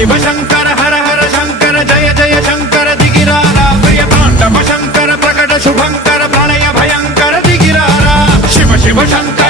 शिव शंकर हर हर शंकर जय जय शंकर दिगिरारा प्रिय तांडव शंकर प्रकट शुभंकर प्रणय भयंकर दिगिरारा शिव शिव शंकर